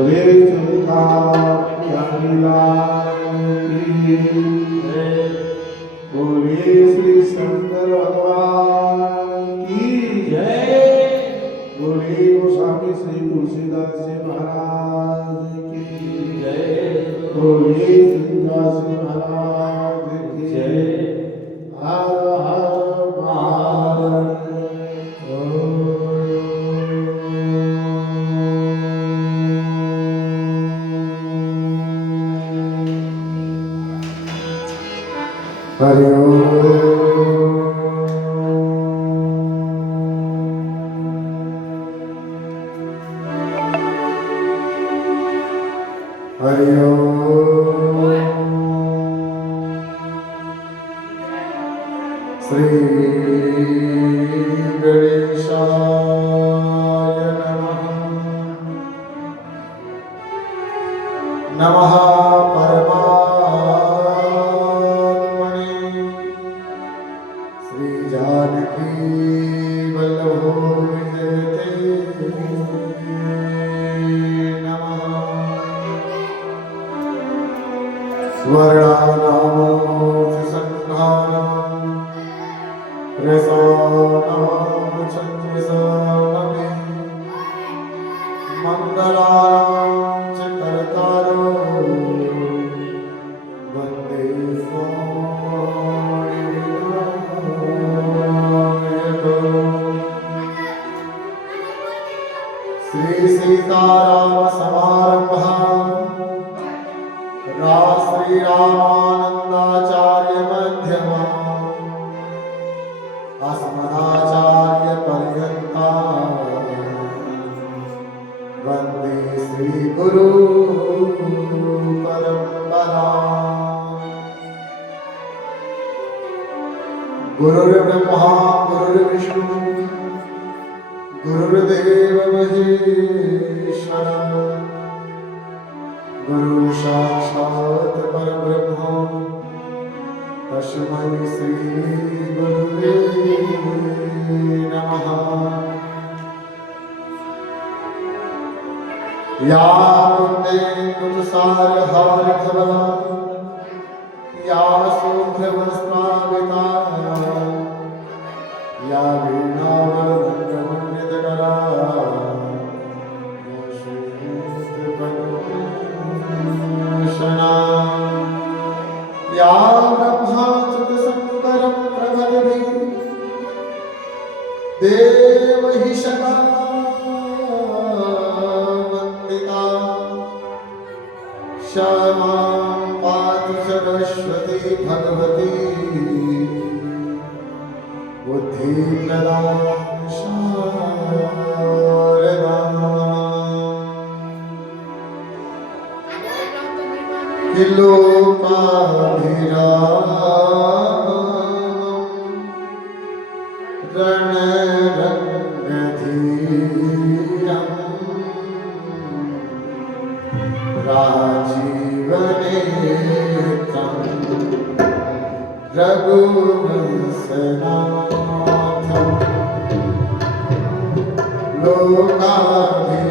बोले चंदा प्यारी लाल की जय। बोले श्री शंकर भगवान की जय। बोले गोस्वामी श्री तुलसीदास जी महाराज की जय। बोले तुलसीदास जी महाराज की जय। हर हर महादेव। हरि ओम श्री गणेशाय नमः। नमः श्री सीताराम समारंभा श्री रामानंदाचार्य मध्यमा अस्मदाचार्य पर्यंता वंदे श्री गुरु परंपरा। गुरुर्ब्रह्मा गुरुर्विष्णु गुरुर्देव महेश्वर गुरु साक्षात् परब्रह्म तस्मै श्री गुरुवे नमः। या वन्दे कुतसार हारधवला या शुभ्रवस्त्राविता या वीणावरदण्डमण्डितकरा या श्रीमुक्तपदभूषणा या ब्रह्माच्युतशङ्करं प्रभृतिभिः देवैः सदा वन्दिता क्षमां पातु सरस्वती भगवती बुद्धिप्रदा शारदा। लोकाभिरामं रणरङ्गधीरं राजीवनेत्रं रघुवंशनाथं लोकाभिरामं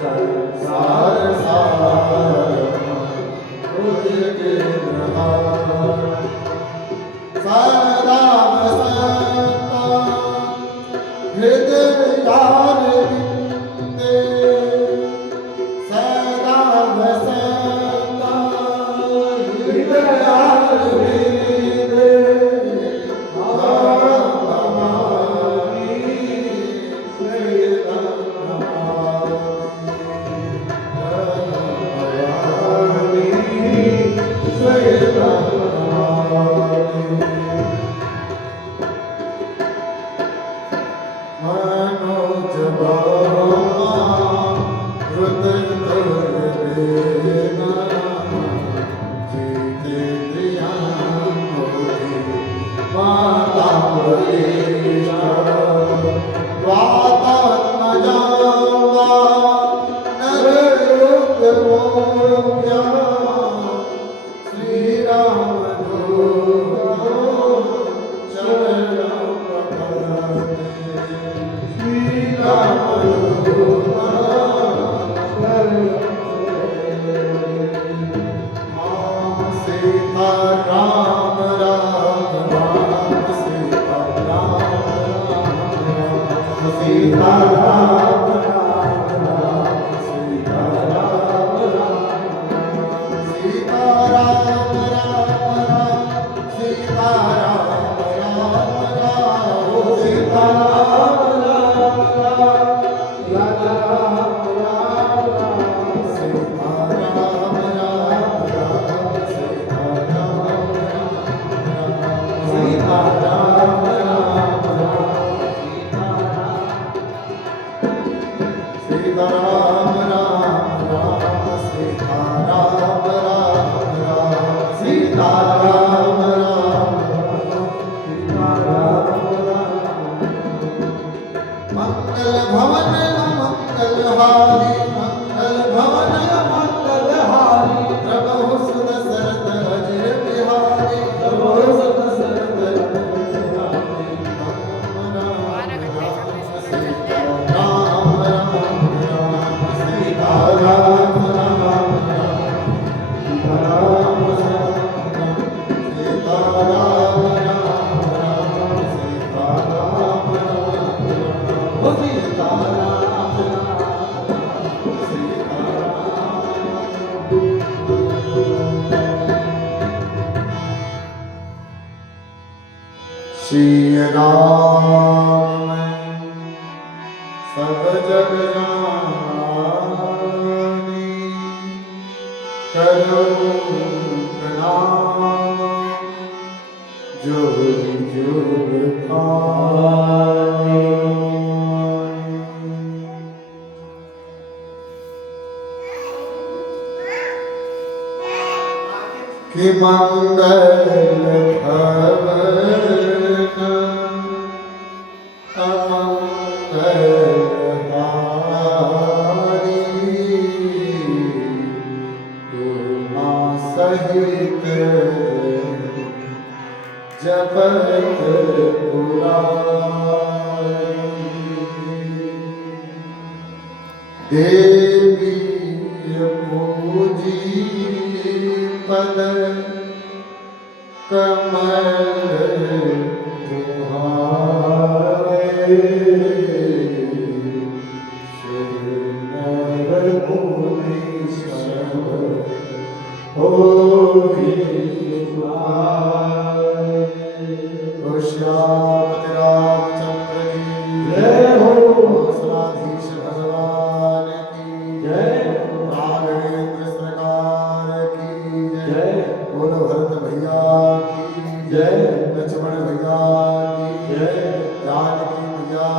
संसार सार तुझके निहार सदा बसता हृदयारविंदे सदा बसता हृदयारविंदे भवानी सदा श्री राम सब जग जानी करो प्रणाम जुग जुग खाए कि मंगल सहित जपत देवी पूजी पद कमल तुम्हारे श्यामति रामचंद्र की जय हो, समाधीश भगवान की जय, राघवेंद्र सरकार की जय, बोल भरत भैया की जय, लक्ष्मण भैया की जय, जानकी भैया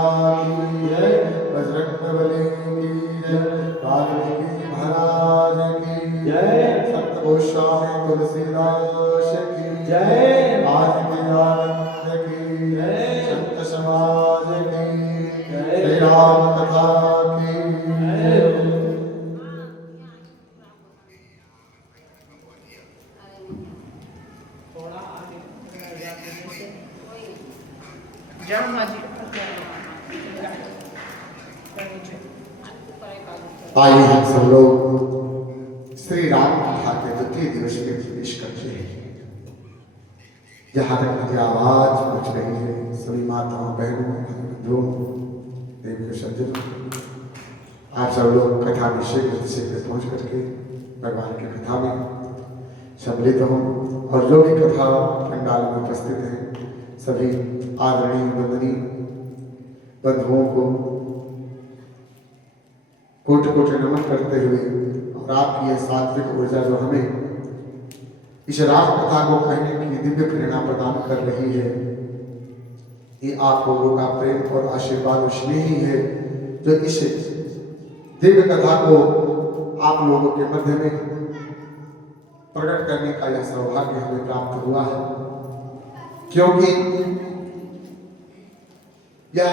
की जय, बजरंगबली की जय, वाल्मीकि महाराज की जय, सप्त गोस्वामी तुलसीदास की जय, आदि दयानंद की जय, संत समाज की जय, राम कथा की जय। जाओ माजी आइए हम सब लोग श्री राम कथा के द्वितीय दिवस में प्रवेश करते हैं। जहाँ तक मुझे आवाज पहुंच रही है, सभी माताओं बहनों बंधुओं देवी सज्जन, आप सब लोग कथा में शीघ्र पहुंच करके भगवान की कथा में सम्मिलित हों और जो भी कथा पंडाल में उपस्थित हैं सभी आदरणीय वंदनीय बंधुओं को कोटि कोटि नमन करते हुए और आपकी यह सात्विक ऊर्जा जो हमें इस राम कथा को कहने की दिव्य प्रेरणा प्रदान कर रही है, ये आप लोगों का प्रेम और आशीर्वाद उसमें ही है जो इस दिव्य कथा को आप लोगों के मध्य में प्रकट करने का यह सौभाग्य हमें प्राप्त हुआ है। क्योंकि यह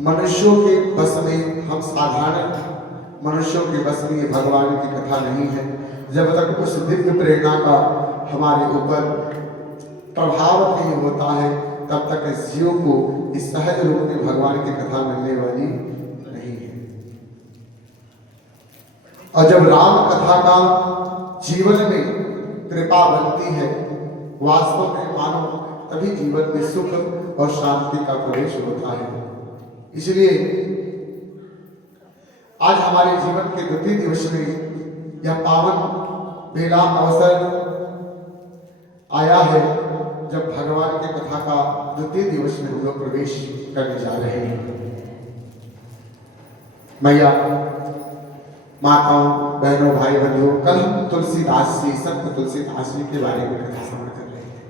मनुष्यों के बस में, हम साधारण मनुष्यों के बस में भगवान की कथा नहीं है। जब तक उस दिव्य प्रेरणा का हमारे ऊपर प्रभाव नहीं होता है तब तक इस जीव को इस सहज रूप में भगवान की कथा मिलने वाली नहीं है। और जब राम कथा का जीवन में कृपा बनती है, वास्तव में मानो तभी जीवन में सुख और शांति का प्रवेश होता है। इसलिए आज हमारे जीवन के द्वितीय दिवस में यह पावन बेला अवसर आया है जब भगवान की कथा का द्वितीय दिवस में हम लोग प्रवेश करने जा रहे हैं। मैया माताओं बहनों भाई बंधुओं, कल तुलसीदास जी, संत तुलसीदास जी के बारे में कथा समझ कर रहे थे।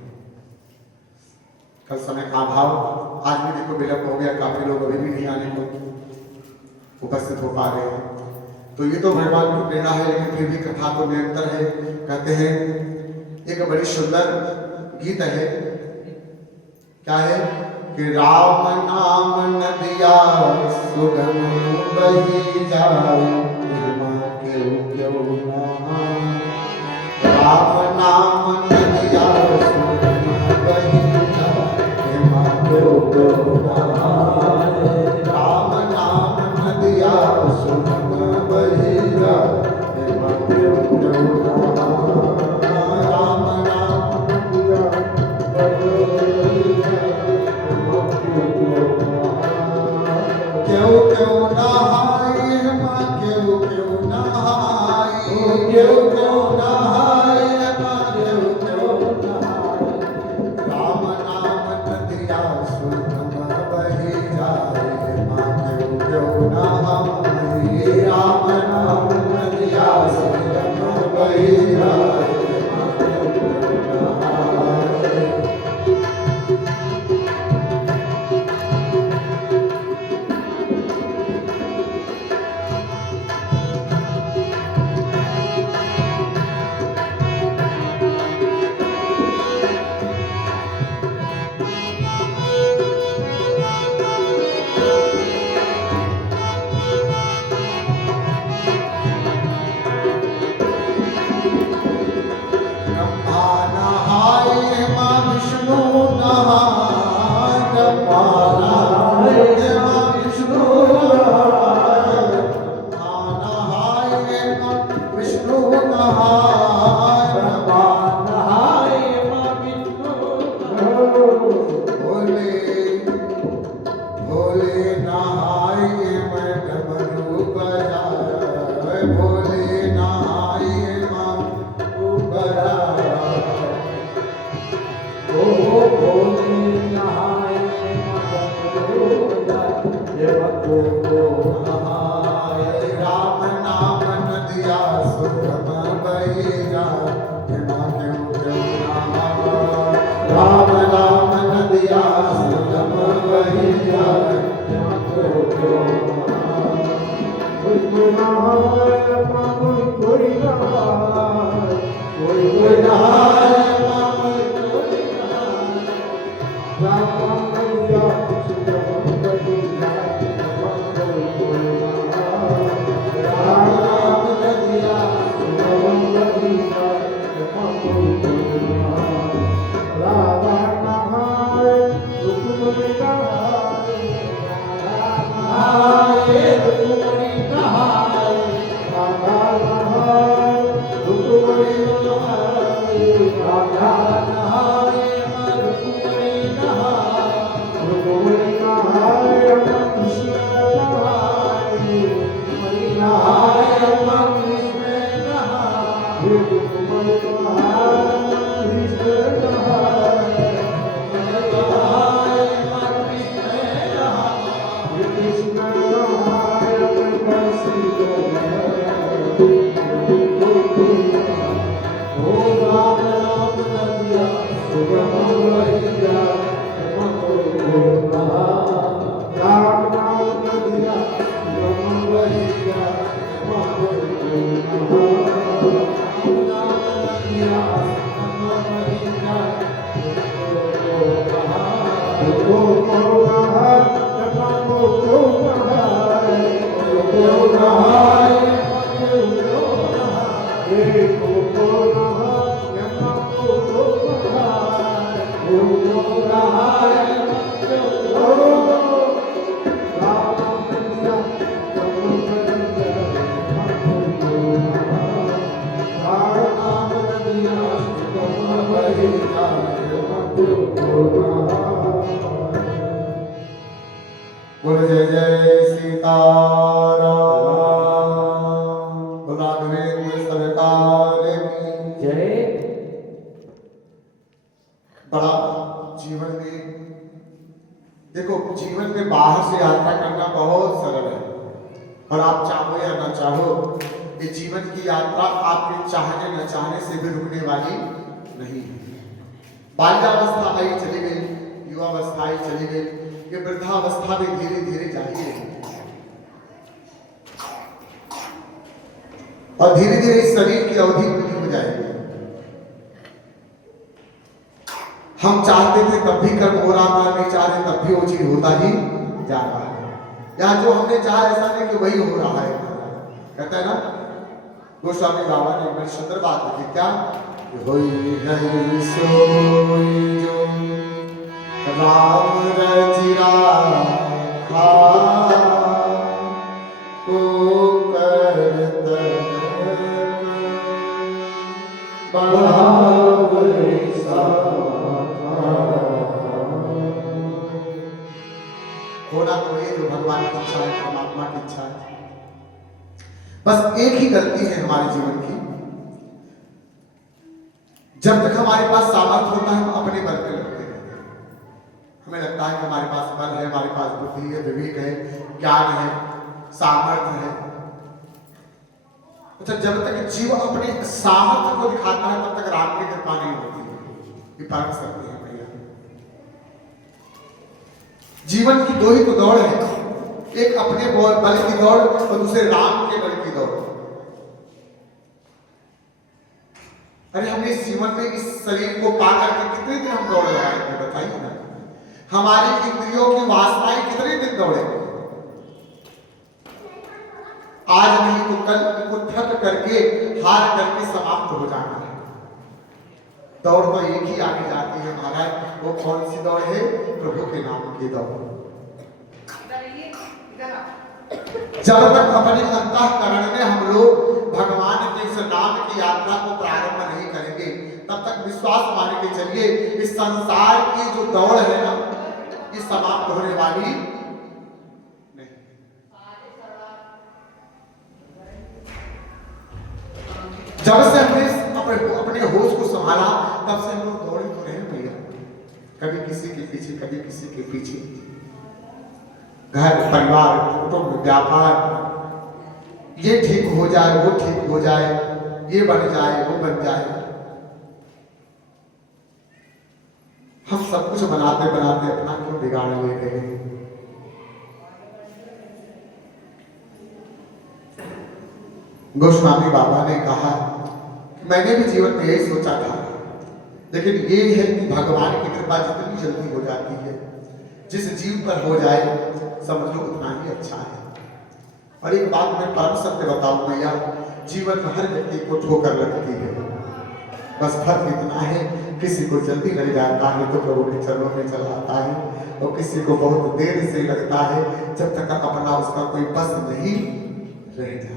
कल समय का अभाव, आज भी देखो विलंब हो गया, काफी लोग अभी भी नहीं आने को उपस्थित हो पा रहे हैं। तो ये तो भगवान की प्रेरणा है, लेकिन फिर भी कथा तो निरंतर है। कहते हैं एक बड़ी सुंदर गीत है, क्या है कि राम नाम नदिया सुगम बही जाए, राम नाम नदिया सुगम बही जाए, राम नाम नदिया सुगम बही जाए, राम नाम क्यों क्यों नहाए माँ, क्यों क्यों नहाए, क्यों क्यों नहाए माँ, क्यों क्यों नहाए, राम नाम नदिया सुगम बही जाए माँ, क्यों क्यों नहाए, राम नाम नदिया सुगम बही जाए माँ, क्यों क्यों नहाए। राम नाम नदिया सुगम बही जाए, क्यों क्यों नहाए, राम नाम नदिया सुगम बही जाए, क्यों क्यों नहाए। कोई नहाए माँ, कोई नहाए, कोई नहाए माँ, कोई नहाए, राम नाम नदिया सुगम बही जाए, बोलो जय जय सीताराम। बोलो राघवेंद्र सरकार की जय। बड़ा जीवन में देखो, जीवन में बाहर से यात्रा करना बहुत सरल है, और आप चाहो या ना चाहो, ये जीवन की यात्रा आपके चाहने न चाहने से भी रुकने वाली नहीं है। बाल्यावस्था आई चली गई, युवावस्था आई चली गई, ये वृद्धावस्था भी धीरे धीरे जा ही रही है, और धीरे धीरे इस शरीर की अवधि पूरी हो जाएगी। हम चाहते थे तब भी कर्म हो रहा था, नहीं चाहते तब भी वो चीज होता ही जा रहा है। यहाँ जो हमने चाहा ऐसा नहीं कि वही हो रहा है। कहता है ना गोस्वामी बाबा ने बड़ी सुंदर बात लिखी, क्या होई है सोई जो राम रचिरा को होना तो ये जो भगवान की इच्छा है, परमात्मा की इच्छा है। बस एक ही गलती है हमारे जीवन की, जब तक हमारे पास सामर्थ्य होता है हम अपने बल पे लगते हैं। हमें लगता है कि हमारे पास बल है, हमारे पास बुद्धि है, विवेक है, ज्ञान है, सामर्थ्य है। अच्छा, जब तक जीव अपने सामर्थ्य को दिखाता है तब तक राम की कृपा नहीं होती है। ये परम सत्य है भैया। जीवन की दो ही तो दौड़ है, एक अपने बल की दौड़ और दूसरे राम के बल की दौड़। अरे हमने इस जीवन में इस शरीर को पा करके कितने दिन हम दौड़ लगाएंगे बताइए ना। हमारी इंद्रियों की वासनाएं कितने दिन दौड़ेंगे। आज नहीं तो कल इनको थक करके हार करके समाप्त हो जाना है। दौड़ तो एक ही आगे जाती है महाराज, वो कौन सी दौड़ है? प्रभु के नाम की दौड़। जब तक अपने अंतःकरण में हम लोग भगवान के इस नाम की यात्रा को प्रारंभ नहीं करेंगे, तब तक विश्वास मान के चलिए इस संसार की जो दौड़ है ना, ये समाप्त होने वाली नहीं। जब से हमने अपने होश को संभाला तब से हम लोग दौड़ ही तो रहे भैया, कभी किसी के पीछे, कभी किसी के पीछे। घर परिवार कुटुंब व्यापार, ये ठीक हो जाए, वो ठीक हो जाए, ये बन जाए, वो बन जाए। हम सब कुछ बनाते बनाते अपना क्यों बिगाड़ ले गए। गोस्वामी बाबा ने कहा, मैंने भी जीवन में यही सोचा था, लेकिन ये है कि भगवान की कृपा जितनी जल्दी हो जाती है, जिस जीव पर हो जाए समझ लो उतना ही अच्छा है। और एक बात मैं परम सत्य बताऊं भैया, जीवन में हर व्यक्ति को ठोकर लगती है, बस फर्क इतना है किसी को जल्दी लग जाता है तो प्रभु के चरणों में चला आता है, और किसी को बहुत देर से लगता है जब तक अपना उसका कोई बस नहीं रह जाता।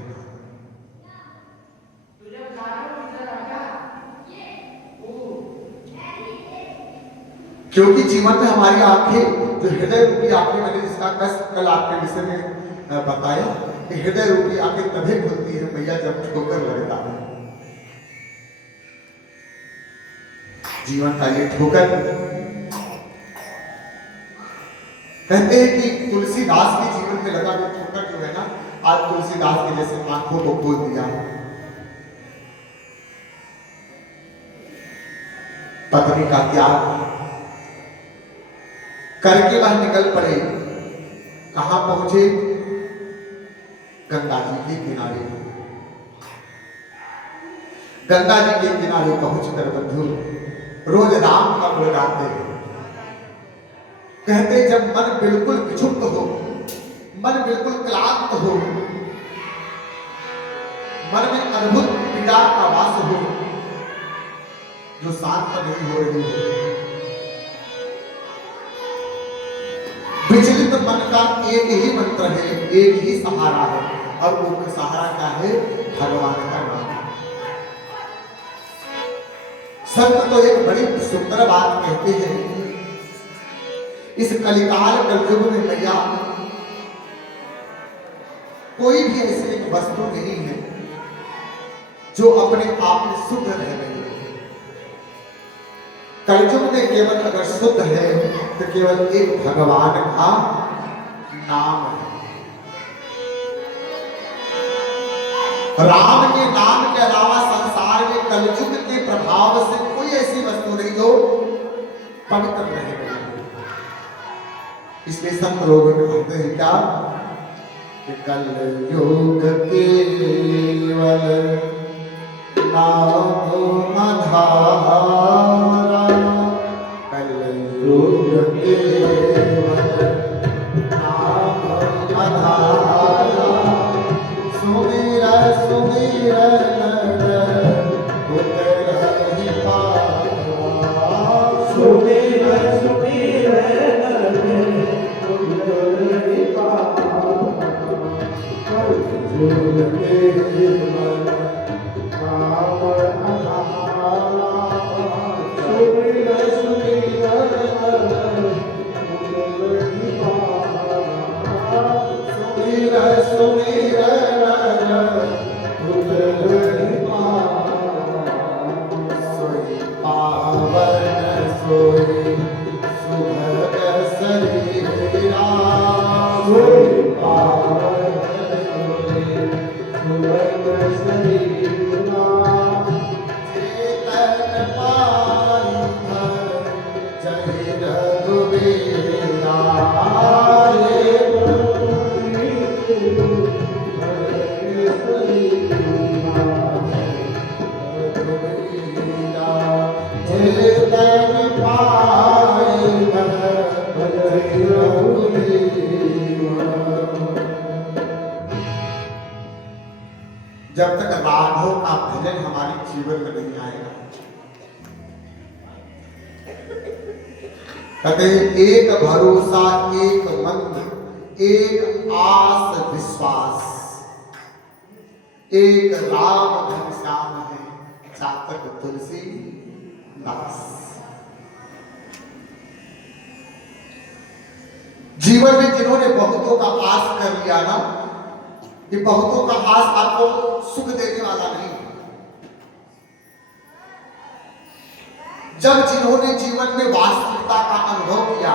क्योंकि जीवन में हमारी आंखें जो हृदय रूपी आंखें, मैंने जिसका कल आपके विषय में बताया कि हृदय रूपी आंखें तभी खुलती है भैया जब ठोकर लगता है। जीवन का ये ठोकर, कहते हैं कि तुलसीदास के जीवन में लगा वो ठोकर जो है ना, आज तुलसीदास के जैसे आंखों को खोल दिया। पत्नी का त्याग करके वह निकल पड़े, कहां पहुंचे? गंगा जी के किनारे। गंगा जी के किनारे पहुंचकर बंधु रोज राम का गुण गाते हैं। कहते जब मन बिल्कुल विक्षुब्ध हो, मन बिल्कुल क्लांत हो, मन में अद्भुत पीड़ा का वास हो, जो शांत नहीं हो रही हो, विचलित मन का एक ही मंत्र है, एक ही सहारा है, और वो सहारा क्या है? भगवान का नाम। संत तो एक बड़ी सुंदर बात कहते हैं, इस कलिकाल कलयुग में भैया कोई भी ऐसी एक वस्तु नहीं है जो अपने आप में शुद्ध रह रही है। कलयुग में केवल अगर शुद्ध है तो केवल एक भगवान का नाम है। राम के नाम के अलावा संसार में कलयुग के प्रभाव से कोई ऐसी वस्तु नहीं जो पवित्र रह गई। इसलिए संत लोग कहते हैं क्या कि कलयुग केवल नाम आधारा, कलयुग केवल नाम आधारा, सुमिर सुमिर उतरहि पावा, सुमिर सुमिर उतरहि पावा, कलयुग केवल नाम आधारा, सुमिर सुमिर उतरहि पावा, सुमिर सुमिर उतरहि पावा, सोई पावन सोई सुभग शरीरा, सोई पावन सोई सुभग शरीरा, चेतन पाई जय रघुवीरा, जब तक राघव का भजन हमारे जीवन में नहीं आएगा, कहते हैं एक भरोसा एक मंत्र एक आस विश्वास, एक राम घनश्याम है चातक तुलसी दास। जीवन में जिन्होंने बहुतों का आस कर लिया ना, ये बहुतों का आस आपको सुख देने वाला नहीं। जब जिन्होंने जीवन में वास्तविकता का अनुभव किया,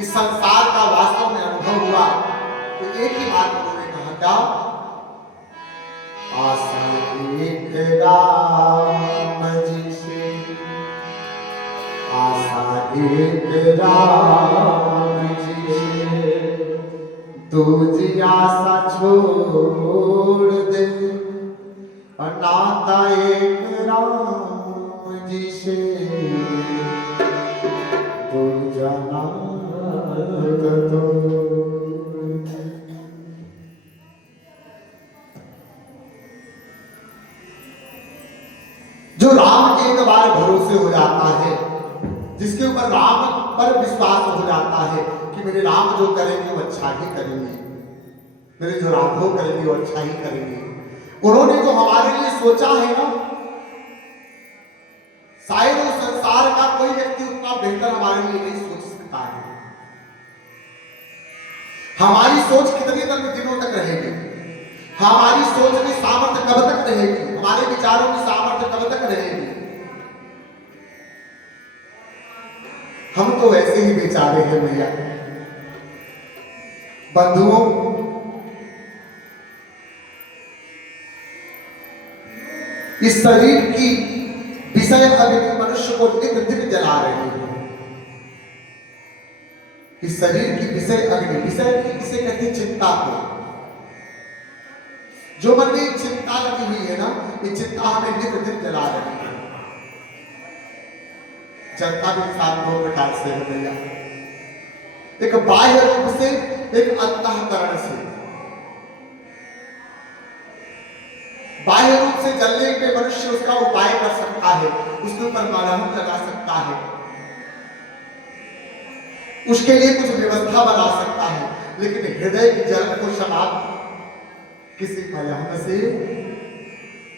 इस संसार का वास्तव में अनुभव हुआ, तो एक ही बात उन्होंने कहा क्या, आशा एक राम जी से, आशा एक राम जी से, दूजी आशा छोड़ दे, नाता एक राम जी से, दूजा नाता तो। जो राम के एक बार भरोसे हो जाता है, जिसके ऊपर राम पर विश्वास हो जाता है कि मेरे राम जो करेंगे वो अच्छा ही करेंगे, मेरे जो राघव करेंगे वो अच्छा ही करेंगे, उन्होंने जो हमारे लिए सोचा है ना, शायद उस संसार का कोई व्यक्ति उतना बेहतर हमारे लिए नहीं सोच सकता है। हमारी सोच कितने तक दिनों तक रहेगी, हमारी सोच की सामर्थ्य कब तक रहेगी, हमारे विचारों की सामर्थ्य कब तक रहेगी। हम तो वैसे ही बेचारे हैं भैया। बंधुओं, इस शरीर की विषय अग्नि मनुष्य को नित्य दिन जला रही है। इस शरीर की विषय अग्नि, विषय किसे कहते हैं, चिंता को। जो मन में चिंता लगी हुई है ना, ये चिंता हमें नित्य दिन जला रही है। जनता भी इंसान दो प्रकार से है भैया, एक बाह्य रूप से, एक अंतःकरण से। बाह्य रूप से जलने पे मनुष्य उसका उपाय कर सकता है, उसके ऊपर मलहम लगा सकता है, उसके लिए कुछ व्यवस्था बना सकता है, लेकिन हृदय की जलन को समाप्त किसी मलहम से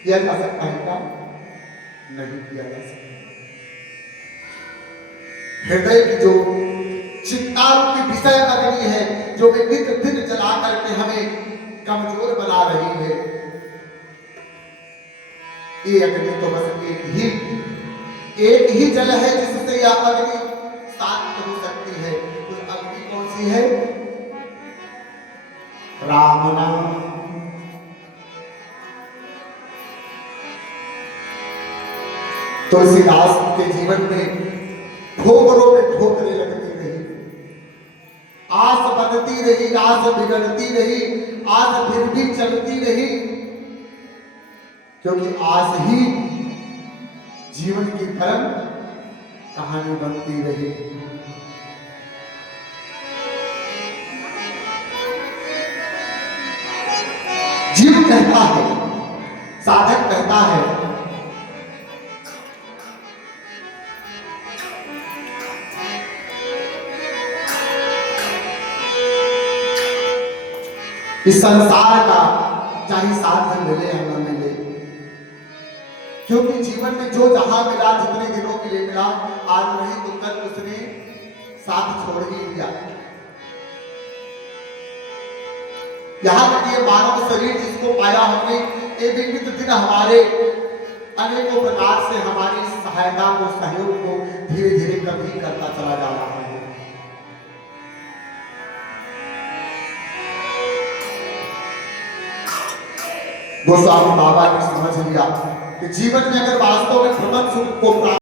किया जा सकता है क्या? नहीं किया जा सकता। हृदय की जो चिंता रूपी विषय अग्नि है, जो नित्य दिन जला करके हमें कमजोर बना रही है। ये अग्नि तो बस एक ही जल है जिससे यह अग्नि शांत हो सकती है। उस अग्नि कौन सी है? राम नाम। तुलसीदास के जीवन में ठोकरों में ठोकरें लगती रही, आस बनती रही, आस बिगड़ती रही, आस फिर भी चलती रही, क्योंकि आस ही जीवन की परम कहानी बनती रही। जीव कहता है, साधक कहता है, इस संसार का चाहे साधन मिले या न मिले, क्योंकि जीवन में जो जहां मिला, जितने दिनों के लिए मिला, आज नहीं तो कल उसने साथ छोड़ ही दिया। यहां तक ये मानव शरीर जिसको पाया हमने, ये विविध दिन हमारे अनेकों प्रकार से हमारी सहायता को, सहयोग को धीरे धीरे कमी करता चला जा रहा है। गोस्वामी बाबा ने समझ लिया कि जीवन में अगर वास्तव में भ्रमण सुख को